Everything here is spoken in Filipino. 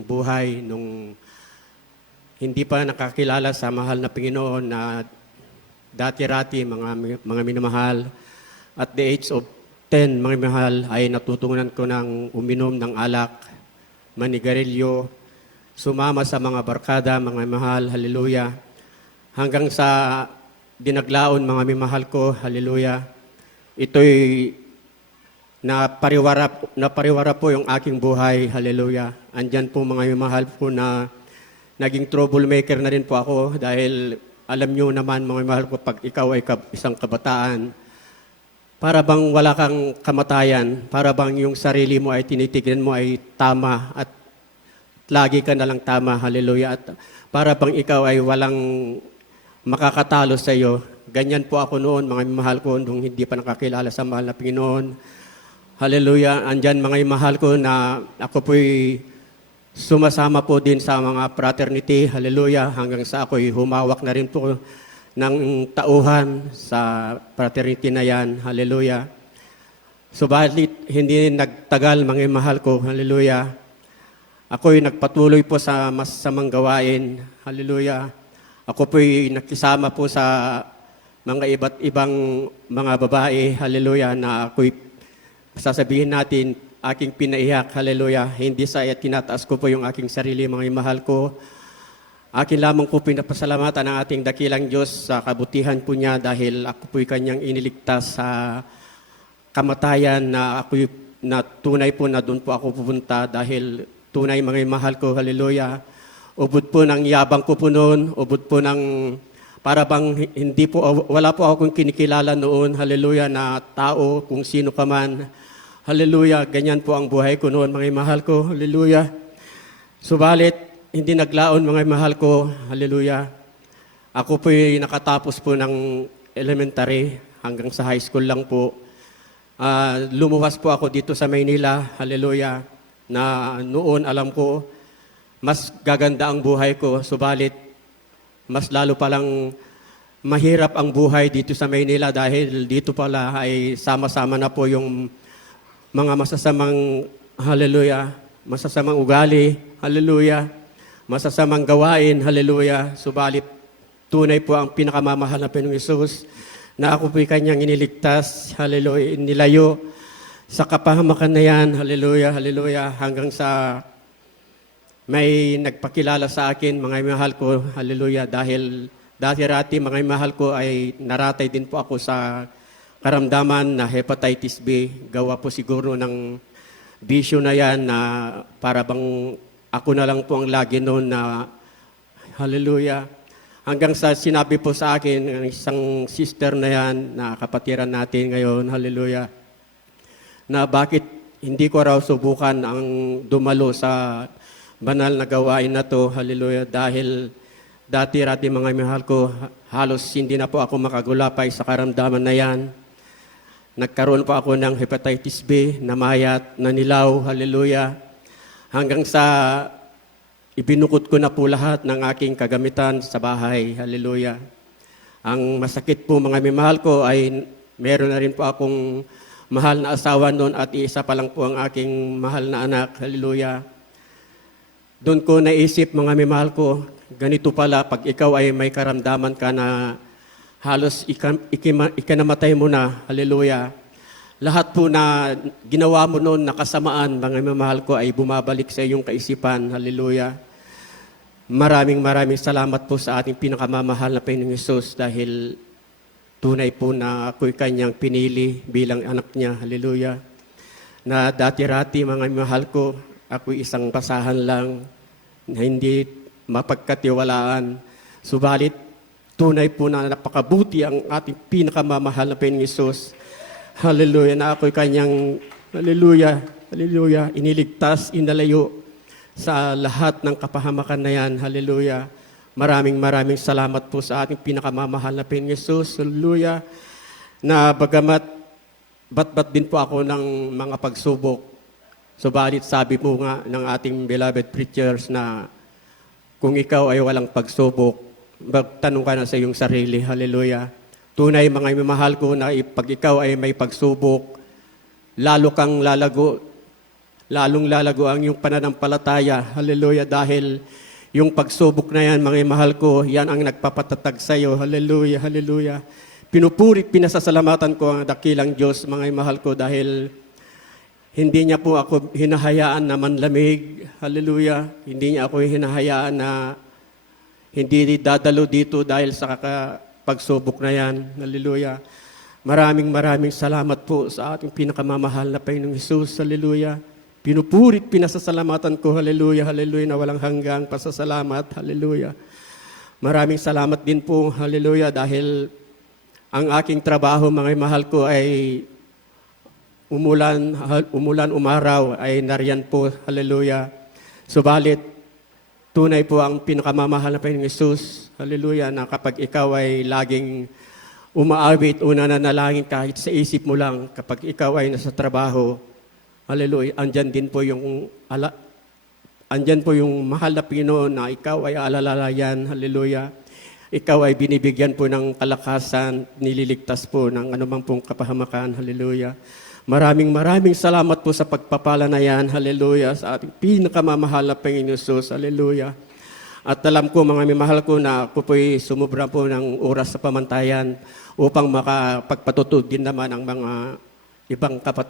buhay nung hindi pa nakakilala sa mahal na Panginoon na dati-rati mga minamahal. At the age of 10, mga minamahal, ay natutunan ko ng uminom ng alak, manigarilyo, sumama sa mga barkada, mga minamahal, haleluya. Hanggang sa dinaglaon, mga minamahal ko, haleluya. Ito'y napariwara po yung aking buhay, haleluya. Andyan po mga minamahal po na naging troublemaker na rin po ako dahil alam nyo naman mga mahal ko, pag ikaw ay isang kabataan, para bang wala kang kamatayan, para bang yung sarili mo ay tinitignan mo ay tama at lagi ka na lang tama, haleluya. At para bang ikaw ay walang makakatalo sa iyo. Ganyan po ako noon, mga mahal ko, nung hindi pa nakakilala sa mahal na Panginoon. Haleluya, andyan mga mahal ko na ako po'y sumasama po din sa mga fraternity, haleluya, hanggang sa ako'y humawak na rin po ng tauhan sa fraternity na yan, haleluya. Subalit, hindi nagtagal, mga mahal ko, haleluya. Ako'y nagpatuloy po sa masasamang gawain, haleluya. Ako po'y nakisama po sa mga iba't ibang mga babae, haleluya, na ako'y sasabihin natin, aking pinaiyak, haleluya. Hindi sa tinataas ko po yung aking sarili, mga mahal ko. Akin lamang po pinapasalamatan ang ating dakilang Diyos sa kabutihan po niya dahil ako po'y kanyang iniligtas sa kamatayan na ako'y na tunay po na doon po ako pupunta dahil tunay mga mahal ko, haleluya. Ubod po ng yabang ko po noon, ubod po ng para bang hindi po, wala po akong kinikilala noon, haleluya, na tao, kung sino ka man. Haleluya, ganyan po ang buhay ko noon, mga mahal ko, haleluya. Subalit, hindi naglaon, mga mahal ko, haleluya. Ako po'y nakatapos po ng elementary, hanggang sa high school lang po. Lumuwas po ako dito sa Maynila, haleluya, na noon alam ko, mas gaganda ang buhay ko, subalit, mas lalo palang mahirap ang buhay dito sa Maynila dahil dito pala ay sama-sama na po yung mga masasamang, haleluya, masasamang ugali, haleluya, masasamang gawain, haleluya. Subalit, tunay po ang pinakamamahal na Panginoong Hesus na ako po'y kanyang iniligtas, haleluya, inilayo sa kapahamakan na yan, haleluya, haleluya, hanggang sa may nagpakilala sa akin, mga mahal ko, haleluya, dahil dati-rati, mga mahal ko, ay naratay din po ako sa karamdaman na hepatitis B. Gawa po siguro ng bisyo na yan na para bang ako na lang po ang lagi noon na haleluya. Hanggang sa sinabi po sa akin ng isang sister na yan na kapatiran natin ngayon, haleluya, na bakit hindi ko raw subukan ang dumalo sa banal na gawain na to, haleluya, dahil dati-rati mga mahal ko, halos hindi na po ako makagulapay sa karamdaman na yan. Nagkaroon pa ako ng hepatitis B, namayat, nanilaw, haleluya. Hanggang sa ibinukod ko na po lahat ng aking kagamitan sa bahay, haleluya. Ang masakit po mga mahal ko ay meron na rin po akong mahal na asawa noon at isa pa lang po ang aking mahal na anak, haleluya. Doon ko naisip mga mahal ko, ganito pala pag ikaw ay may karamdaman ka na halos ikanamatay mo na, haleluya. Lahat po na ginawa mo noon na kasamaan, mga mahal ko, ay bumabalik sa iyong kaisipan, haleluya. Maraming salamat po sa ating pinakamamahal na Panginoong Hesus dahil tunay po na ako'y kanyang pinili bilang anak niya, haleluya. Na dati-rati, mga mahal ko, ako'y isang basahan lang na hindi mapagkatiwalaan. Subalit, tunay po na napakabuti ang ating pinakamamahal na Panginoong Hesus. Hallelujah, na ako'y kanyang, hallelujah, hallelujah, iniligtas, inalayo sa lahat ng kapahamakan na yan. Hallelujah. Maraming salamat po sa ating pinakamamahal na Panginoong Hesus. Hallelujah. Na bagamat bat din po ako ng mga pagsubok. Subalit sabi po nga ng ating beloved preachers na kung ikaw ay walang pagsubok, magtanong ka na sa iyong sarili. Hallelujah. Tunay mga mahal ko na pag ikaw ay may pagsubok, lalo kang lalago lalong lalago ang iyong pananampalataya. Hallelujah. Dahil yung pagsubok na yan, mga mahal ko, yan ang nagpapatatag sa iyo. Hallelujah, hallelujah. Pinupuri, pinasasalamatan ko ang dakilang Diyos, mga mahal ko, dahil hindi niya po ako hinahayaan na manlamig. Hallelujah. Hindi niya ako hinahayaan na hindi dadalo dito dahil sa pagsubok na yan. Hallelujah. Maraming salamat po sa ating pinakamamahal na Panginoong Hesus. Hallelujah. Pinupurit, pinasasalamatan ko. Hallelujah, hallelujah, na walang hanggang pasasalamat. Hallelujah. Maraming salamat din po. Hallelujah. Dahil ang aking trabaho, mga mahal ko, ay umulan, umaraw, ay nariyan po. Hallelujah. Subalit, tunay po ang pinakamamahal na Panginoong Hesus. Hallelujah, na kapag ikaw ay laging umaawit, una nanalangin kahit sa isip mo lang, kapag ikaw ay nasa trabaho, hallelujah, andyan po yung mahal na Panginoon na ikaw ay alalayan. Hallelujah. Ikaw ay binibigyan po ng kalakasan, nililigtas po ng anumang pong kapahamakan. Hallelujah. Maraming salamat po sa pagpapala na yan. Hallelujah. Sa ating pinakamamahal na Panginoon Hesus. Hallelujah. At alam ko, mga mahal ko, na ako po'y sumubra po ng oras sa pamantayan upang makapagpatutod din naman ang mga ibang kapatid.